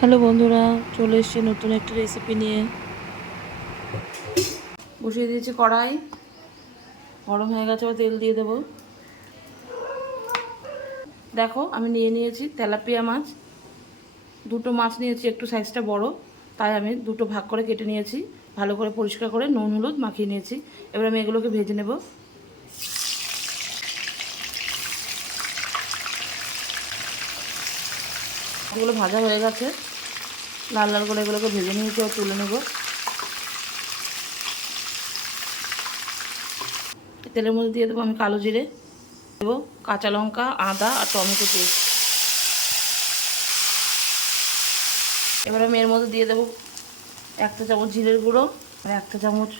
Hello বন্ধুরা, চলে এসেছি নতুন একটা রেসিপি নিয়ে। বসিয়ে দিয়েছি কড়াই, গরম হয়ে গেছে। তেল দিয়ে দেবো। দেখো, আমি নিয়েছি তেলাপিয়া মাছ। দুটো মাছ নিয়েছি, একটু সাইজটা বড়, তাই আমি দুটো ভাগ করে কেটে নিয়েছি। ভালো করে পরিষ্কার করে নুন হলুদ মাখিয়ে নিয়েছি। এবার আমি এগুলোকে ভেজে নেব। এগুলো ভাজা হয়ে গেছে, লাল লাল করে এগুলোকে ভেজে নিয়েছি আর তুলে নেব। তেলের মধ্যে দিয়ে দেবো আমি কালো জিরে, দেবো কাঁচা লঙ্কা, আদা আর টমেটো পেস্ট। এবার আমি এর মধ্যে দিয়ে দেবো 1 চামচ জিরের গুঁড়ো আর 1 চামচ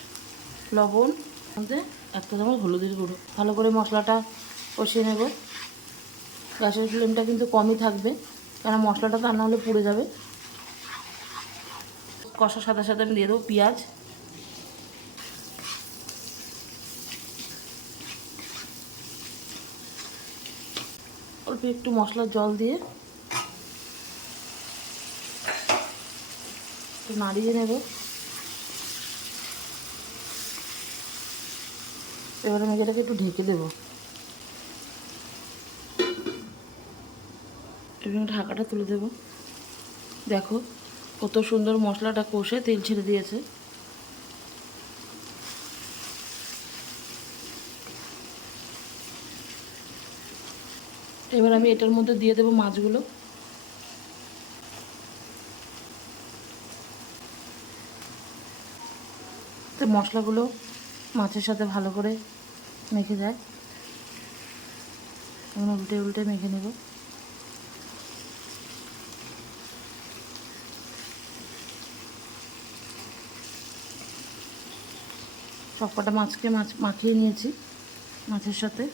লবণ, মধ্যে 1 চামচ হলুদের গুঁড়ো। ভালো করে মশলাটা কষিয়ে নেব। গ্যাসের ফ্লেমটা কিন্তু কমই থাকবে, কারণ মশলাটা তা না হলে পুড়ে যাবে। কষার সাথে সাথে আমি দিয়ে দেবো পেঁয়াজ। অল্প একটু মশলার জল দিয়ে একটু নাড়িয়ে নেব। এবার আমি এটাকে একটু ঢেকে দেবো এবং ঢাকাটা তুলে দেব। দেখো কত সুন্দর মশলাটা কষে তেল ছেড়ে দিয়েছে। এবার আমি এটার মধ্যে দিয়ে দেবো মাছগুলো। তো মশলাগুলো মাছের সাথে ভালো করে মেখে যায়। এখন উল্টে উল্টে মেখে নেব। সবকটা মাছকে মাখিয়ে নিয়েছি মাছের সাথে।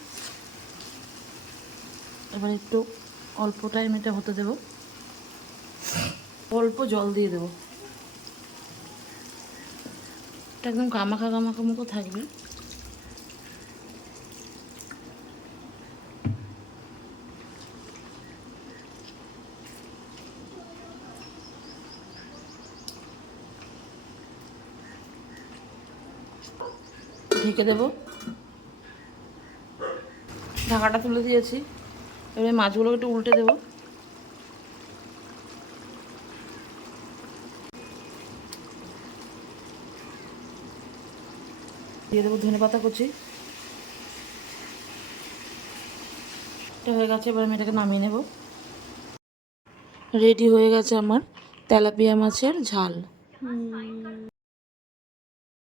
এবার একটু অল্প টাইম এটা হতে দেব, অল্প জল দিয়ে দেবো। এটা একদম গামাখা গামাখা মতো থাকবে। ঢেকে দেব। ঢাকাটা তুলে দিয়েছি। এবার মাছগুলোকে একটু উল্টে দেবো। দিয়ে দেবো ধনেপাতা কুচি। এটা হয়ে গেছে, এবার আমি এটাকে নামিয়ে নেব। রেডি হয়ে গেছে আমার তেলাপিয়া মাছের ঝাল।